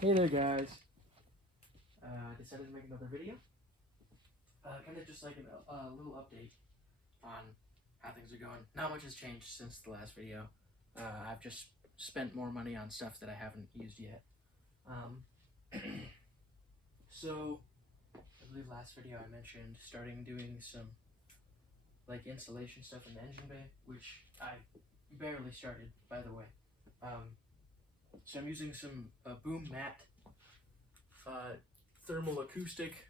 Hey there, guys. Decided to make another video. Kind of just like a little update on how things are going. Not much has changed since the last video. I've just spent more money on stuff that I haven't used yet. So, I believe last video I mentioned starting doing some like installation stuff in the engine bay, which I barely started, by the way. So I'm using some boom mat thermal acoustic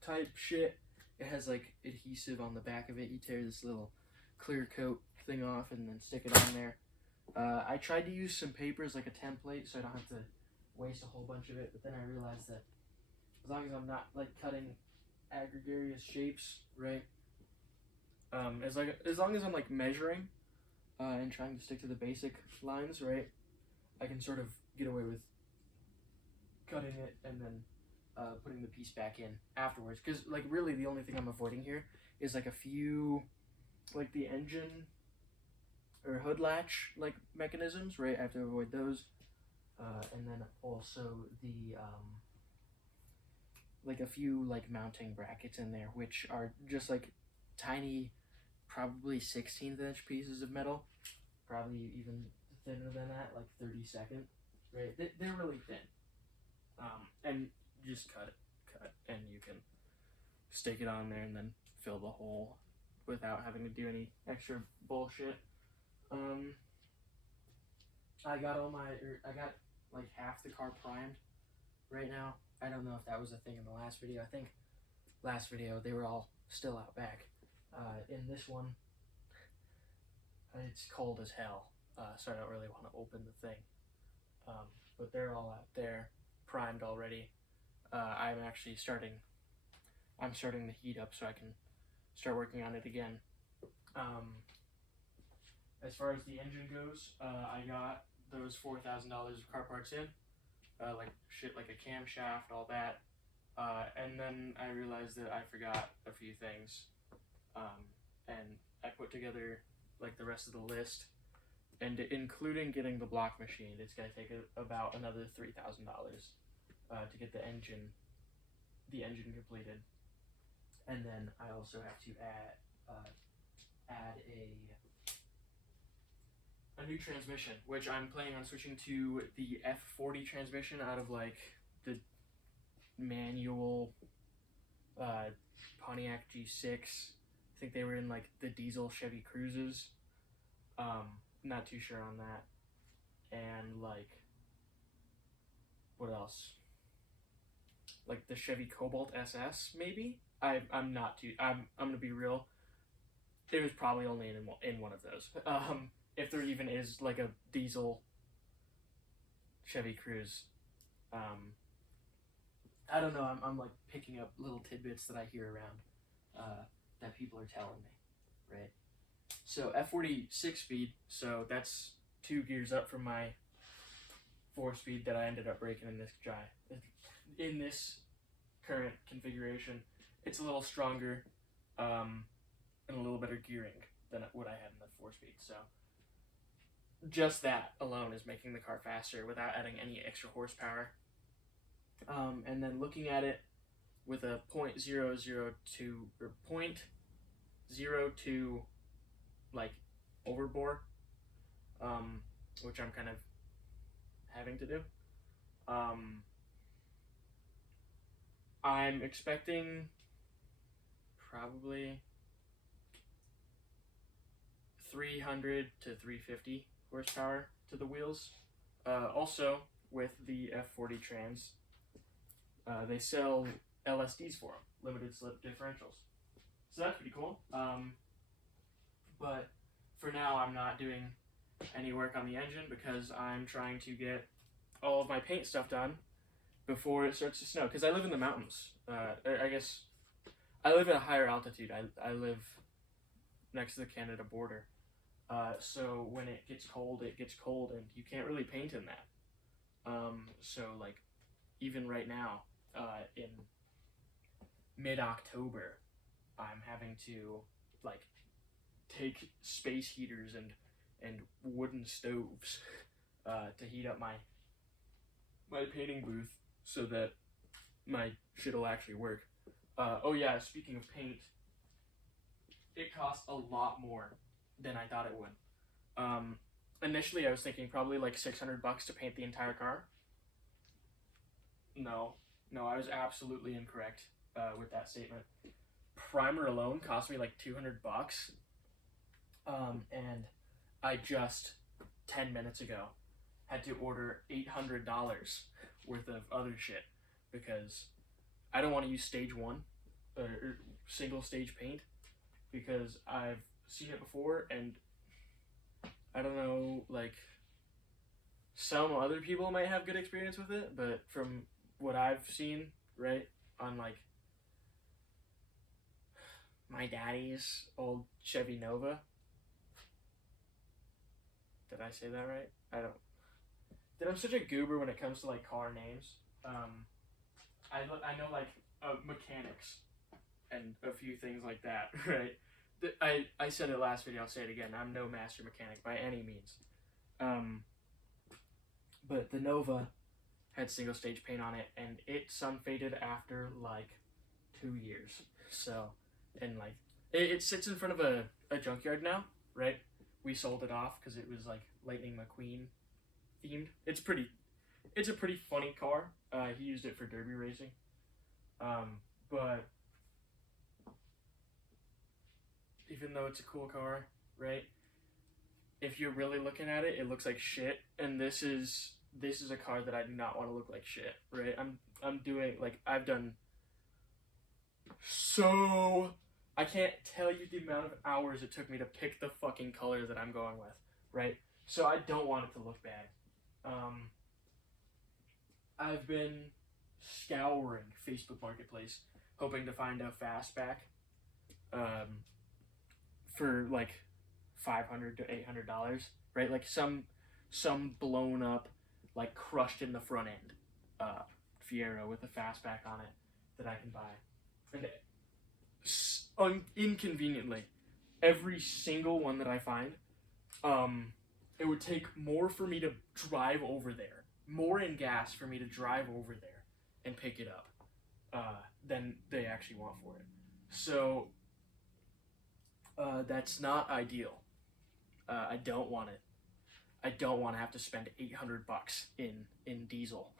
type shit. It has like adhesive on the back of it. You tear this little clear coat thing off and then stick it on there. I tried to use some paper as like a template so I don't have to waste a whole bunch of it, but then I realized that as long as I'm not like cutting gregarious shapes, right? As long as I'm like measuring and trying to stick to the basic lines, right? I can sort of get away with cutting it and then putting the piece back in afterwards, because like really the only thing I'm avoiding here is like a few like the engine or hood latch like mechanisms, right? I have to avoid those, and then also the like a few like mounting brackets in there, which are just like tiny, probably 16th inch pieces of metal, probably even thinner than that, like 32nd, right? They're really thin, and just cut, and you can stick it on there and then fill the hole without having to do any extra bullshit. I got like half the car primed right now. I don't know if that was a thing in the last video. I think last video they were all still out back. In this one, it's cold as hell, so I don't really want to open the thing. But they're all out there, primed already. I'm starting the heat up so I can start working on it again. As far as the engine goes, I got those $4,000 of car parts in, like shit, like a camshaft, all that. And then I realized that I forgot a few things, and I put together like the rest of the list, and including getting the block machine, it's gonna take about another $3,000 to get the engine completed. And then I also have to add a new transmission, which I'm planning on switching to the F40 transmission out of like the manual Pontiac G6. I think they were in like the diesel Chevy Cruises. Not too sure on that. And like, what else? Like the Chevy Cobalt SS, maybe. I'm gonna be real. It was probably only in one of those. If there even is like a diesel Chevy Cruise. I don't know. I'm like picking up little tidbits that I hear around that people are telling me, right? So F40 6-speed. So that's 2 gears up from my 4-speed that I ended up breaking in this in this current configuration. It's a little stronger and a little better gearing than what I had in the 4-speed. So just that alone is making the car faster without adding any extra horsepower. And then looking at it with a 0.002 or 0.02 like overbore, which I'm kind of having to do. I'm expecting probably 300 to 350 horsepower to the wheels. Also, with the F40 trans, they sell LSDs for them, limited slip differentials. So that's pretty cool. But for now, I'm not doing any work on the engine because I'm trying to get all of my paint stuff done before it starts to snow. Because I live in the mountains. I guess I live at a higher altitude. I live next to the Canada border. So when it gets cold, and you can't really paint in that. So like, even right now, in mid-October, I'm having to like take space heaters and wooden stoves to heat up my my painting booth so that my shit'll actually work. Oh yeah, speaking of paint, it costs a lot more than I thought it would. Initially I was thinking probably like $600 to paint the entire car. No, I was absolutely incorrect with that statement. Primer alone cost me like $200. And I just 10 minutes ago had to order $800 worth of other shit because I don't want to use stage one or single stage paint because I've seen it before and I don't know, like some other people might have good experience with it, but from what I've seen, right, on like my daddy's old Chevy Nova. Did I say that right? I don't. Dude, I'm such a goober when it comes to like car names. I know like mechanics and a few things like that, right? I said it last video. I'll say it again. I'm no master mechanic by any means. But the Nova had single stage paint on it, and it sun faded after like 2 years. So, and like it sits in front of a junkyard now, right? We sold it off because it was like Lightning McQueen themed. It's a pretty funny car. He used it for derby racing. But even though it's a cool car, right? If you're really looking at it, it looks like shit. And this is a car that I do not want to look like shit, right? I'm doing like I've done so. I can't tell you the amount of hours it took me to pick the fucking color that I'm going with, right? So I don't want it to look bad. I've been scouring Facebook Marketplace, hoping to find a fastback for like $500 to $800, right? Like some blown up, like crushed in the front end Fiero with a fastback on it that I can buy. And inconveniently, every single one that I find, it would take more for me to drive over there, more in gas for me to drive over there and pick it up than they actually want for it. So that's not ideal. I don't want it. I don't want to have to spend $800 in diesel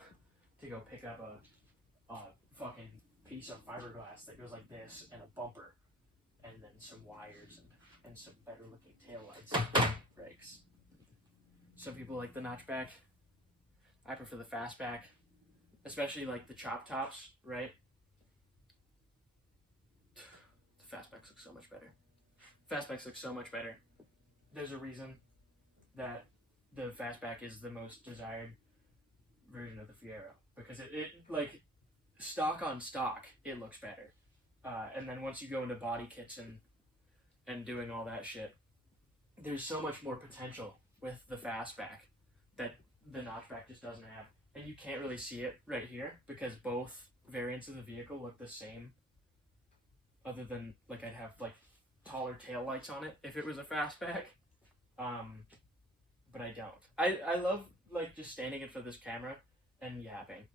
to go pick up a fucking piece of fiberglass that goes like this and a bumper and then some wires and some better looking taillights, brakes. Some people like the notchback. I prefer the fastback, especially like the chop tops, right? The fastbacks look so much better. Fastbacks look so much better. There's a reason that the fastback is the most desired version of the Fiero because it like stock on stock, it looks better. And then once you go into body kits and doing all that shit, there's so much more potential with the fastback that the notchback just doesn't have. And you can't really see it right here because both variants of the vehicle look the same, other than like I'd have like taller tail lights on it if it was a fastback. But I don't. I love like just standing in front of this camera and yapping.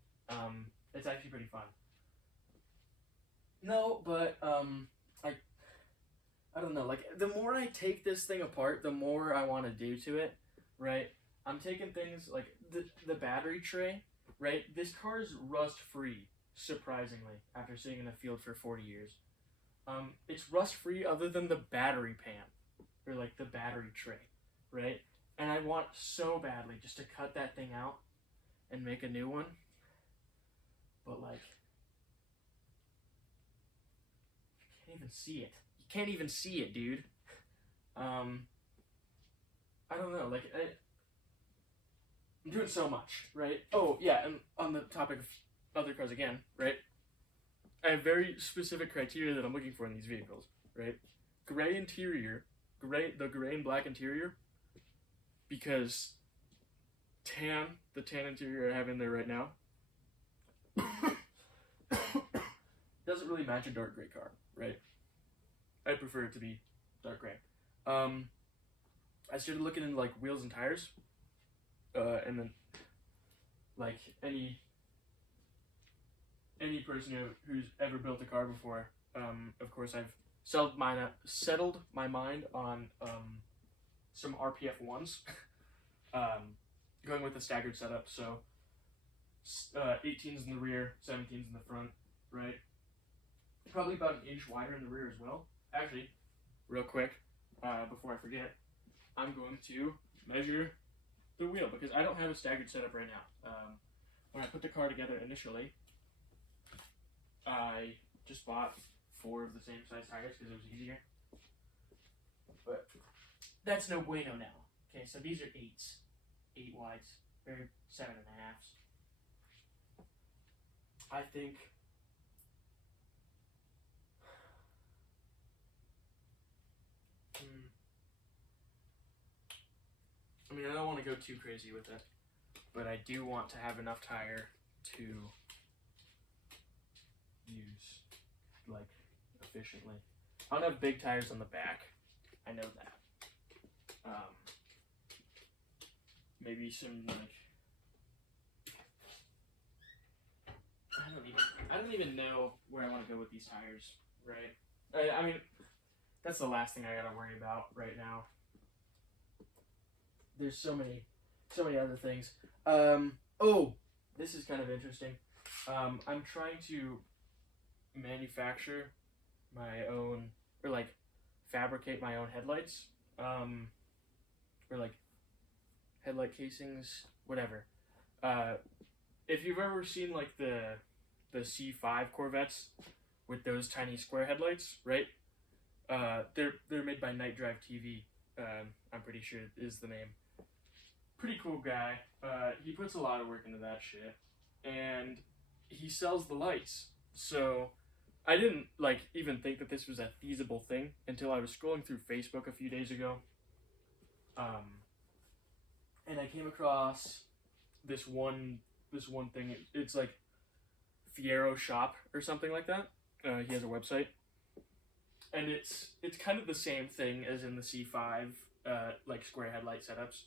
It's actually pretty fun. No, but I don't know, like the more I take this thing apart, the more I want to do to it, right? I'm taking things like the battery tray, right? This car's rust free, surprisingly, after sitting in the field for 40 years. It's rust free other than the battery pan, or like the battery tray, right? And I want so badly just to cut that thing out and make a new one. But like, you can't even see it. You can't even see it, dude. I don't know, like, I'm doing so much, right? Oh, yeah, and on the topic of other cars again, right? I have very specific criteria that I'm looking for in these vehicles, right? Gray interior, the gray and black interior, because the tan interior I have in there right now, doesn't really match a dark gray car, right? I prefer it to be dark gray. I started looking into like wheels and tires, and then like any person who's ever built a car before. Of course, I've settled my mind on some RPF ones, going with a staggered setup. So 18s in the rear, 17s in the front, right? Probably about an inch wider in the rear as well. Actually, real quick, before I forget, I'm going to measure the wheel because I don't have a staggered setup right now. When I put the car together initially, I just bought 4 of the same size tires because it was easier. But that's no bueno now. Okay, so these are 8s, 8 wides, or 7.5s. I think I mean, I don't want to go too crazy with it, but I do want to have enough tire to use, like, efficiently. I don't have big tires on the back. I know that. Maybe some, like, I don't even know where I want to go with these tires, right? I mean, that's the last thing I gotta worry about right now. There's so many other things. Oh, this is kind of interesting. I'm trying to manufacture my own, or like fabricate my own headlights, or like headlight casings, whatever. If you've ever seen like the C5 Corvettes with those tiny square headlights, right? They're made by Night Drive TV. I'm pretty sure is the name. Pretty cool guy. He puts a lot of work into that shit, and he sells the lights. So I didn't like even think that this was a feasible thing until I was scrolling through Facebook a few days ago, and I came across this one thing. It's like Fiero Shop or something like that. He has a website, and it's kind of the same thing as in the C5, like square headlight setups,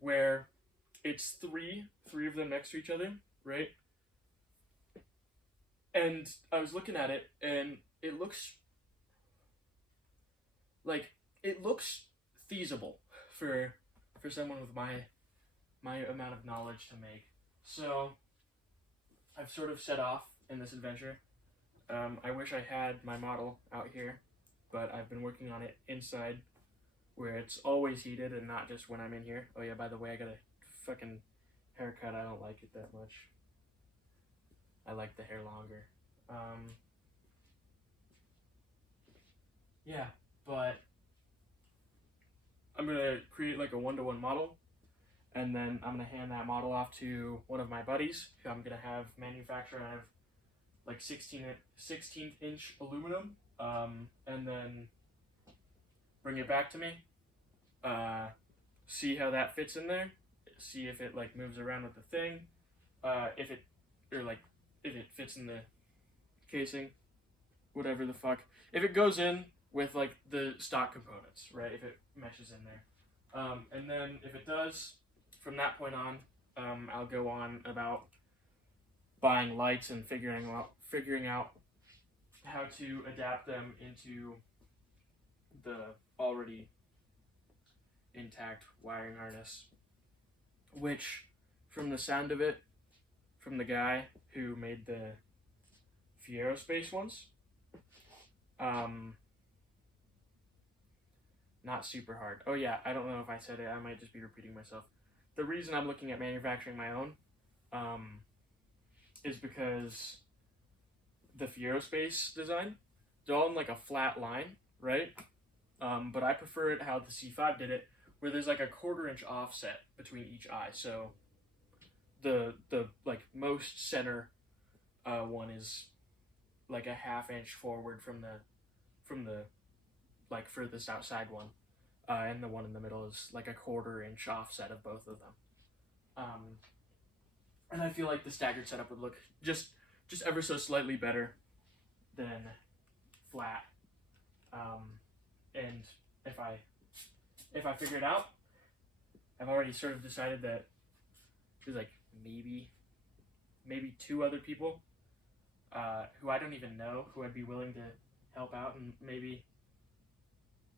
where it's three of them next to each other, right? And I was looking at it, and it looks feasible for someone with my amount of knowledge to make. So I've sort of set off in this adventure. I wish I had my model out here, but I've been working on it inside, where it's always heated and not just when I'm in here. Oh yeah, by the way, I got a fucking haircut. I don't like it that much. I like the hair longer. Yeah, but I'm gonna create like a 1-to-1 model, and then I'm gonna hand that model off to one of my buddies who I'm gonna have manufacture out of like 16th inch aluminum, and then bring it back to me. See how that fits in there. See if it like moves around with the thing. If it fits in the casing, whatever the fuck. If it goes in with like the stock components, right? If it meshes in there, and then if it does, from that point on, I'll go on about buying lights and figuring out how to adapt them into the already intact wiring harness, which, from the sound of it, from the guy who made the Fiero space ones, not super hard. Oh yeah, I don't know if I said it, I might just be repeating myself. The reason I'm looking at manufacturing my own is because the Fiero space design, they're all in like a flat line, right? But I prefer it how the C5 did it, where there's like a 1/4 inch offset between each eye. So the like most center one is like a 1/2 inch forward from the like furthest outside one, and the one in the middle is like a 1/4 inch offset of both of them. And I feel like the staggered setup would look just ever so slightly better than flat. And if I figure it out, I've already sort of decided that there's like maybe 2 other people who I don't even know, who I'd be willing to help out and maybe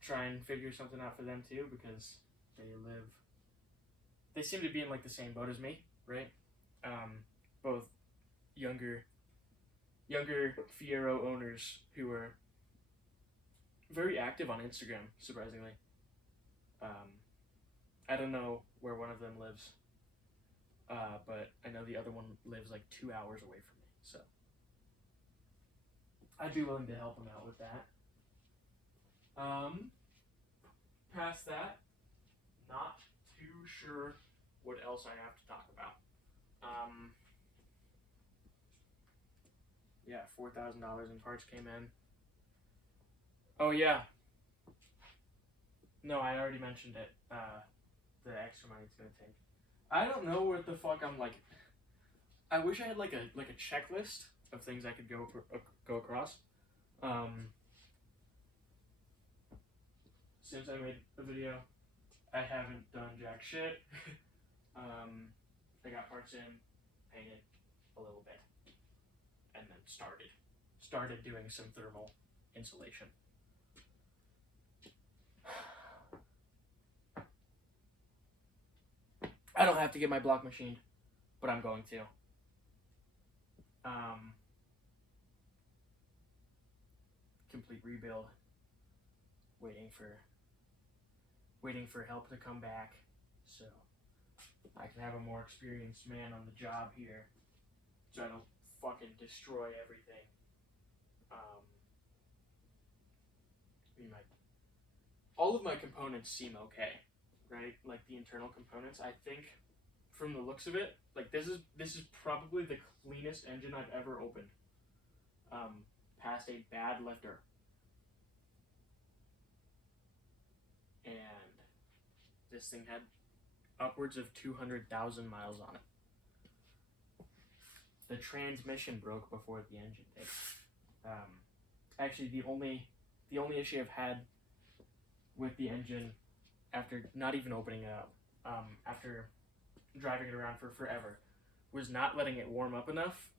try and figure something out for them too, because they seem to be in like the same boat as me, right? Both younger Fiero owners who are very active on Instagram, surprisingly. I don't know where one of them lives, but I know the other one lives like 2 hours away from me, so I'd be willing to help them out with that. Past that, not too sure what else I have to talk about. Yeah, $4,000 in parts came in. Oh yeah. No, I already mentioned it. The extra money it's gonna take. I don't know what the fuck I'm like. I wish I had like a checklist of things I could go across. Since I made the video, I haven't done jack shit. I got parts in, painted a little bit, and then started doing some thermal insulation. I don't have to get my block machined, but I'm going to. Complete rebuild. Waiting for help to come back, so I can have a more experienced man on the job here, so I don't fucking destroy everything. All of my components seem okay, right? Like the internal components, I think, from the looks of it, like this is probably the cleanest engine I've ever opened. Past a bad lifter. And this thing had upwards of 200,000 miles on it. The transmission broke before the engine did. Actually, the only issue I've had with the engine, after not even opening it up, after driving it around for forever, was not letting it warm up enough,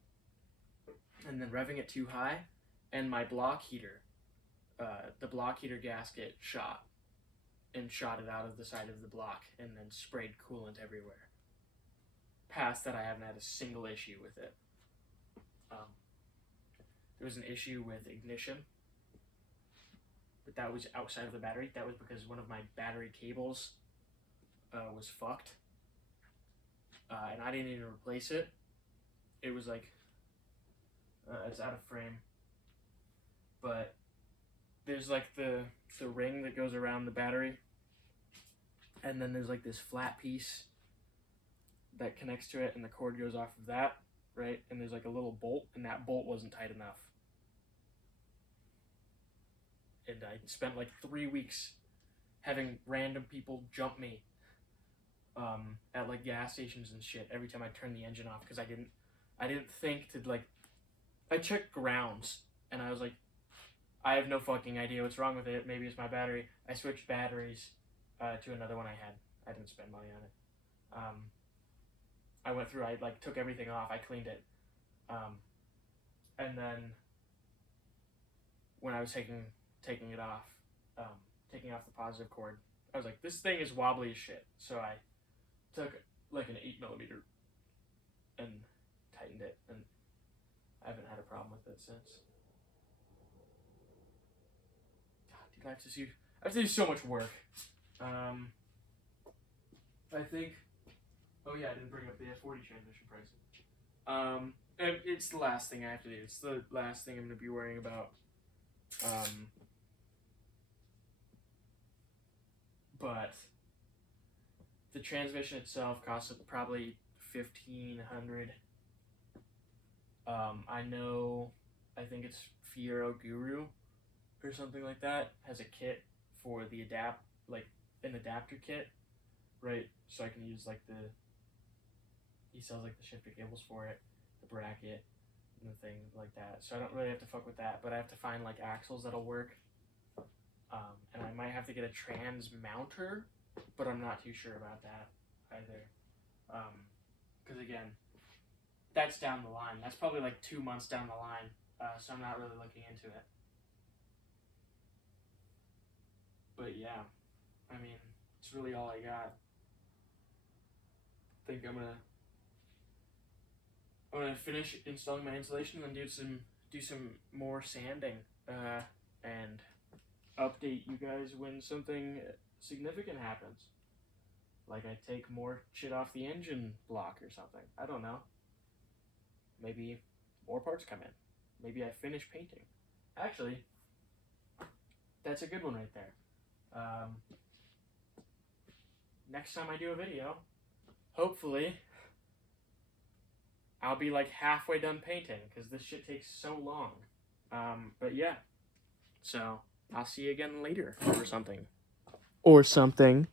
and then revving it too high, and my block heater, the block heater gasket shot it out of the side of the block and then sprayed coolant everywhere. Past that, I haven't had a single issue with it. There was an issue with ignition, but that was outside of the battery. That was because one of my battery cables was fucked, and I didn't even replace it. It was like, it's out of frame, but there's like the ring that goes around the battery, and then there's like this flat piece that connects to it, and the cord goes off of that, right? And there's like a little bolt, and that bolt wasn't tight enough. And I spent like 3 weeks having random people jump me at like gas stations and shit every time I turned the engine off, because I didn't think to like, I checked grounds, and I was like, I have no fucking idea what's wrong with it. Maybe it's my battery. I switched batteries to another one I had. I didn't spend money on it. I went through, I like took everything off. I cleaned it. And then when I was taking it off, taking off the positive cord, I was like, this thing is wobbly as shit. So I took like an 8mm and tightened it, and I haven't had a problem with it since. I have to do so much work. I think. Oh yeah, I didn't bring up the F40 transmission pricing. And it's the last thing I have to do. It's the last thing I'm going to be worrying about. But the transmission itself costs probably $1,500. I think it's Fiero Guru or something like that, has a kit for the an adapter kit, right? So I can use like he sells like the shifter cables for it, the bracket, and the thing like that. So I don't really have to fuck with that, but I have to find like axles that'll work. And I might have to get a trans mounter, but I'm not too sure about that either. because again, that's down the line. That's probably like 2 months down the line, so I'm not really looking into it. But yeah, I mean, it's really all I got. I think I'm gonna finish installing my insulation and then do some more sanding, and update you guys when something significant happens. Like I take more shit off the engine block or something. I don't know. Maybe more parts come in. Maybe I finish painting. Actually, that's a good one right there. Next time I do a video, hopefully, I'll be like halfway done painting because this shit takes so long. But yeah, so I'll see you again later or something. Or something.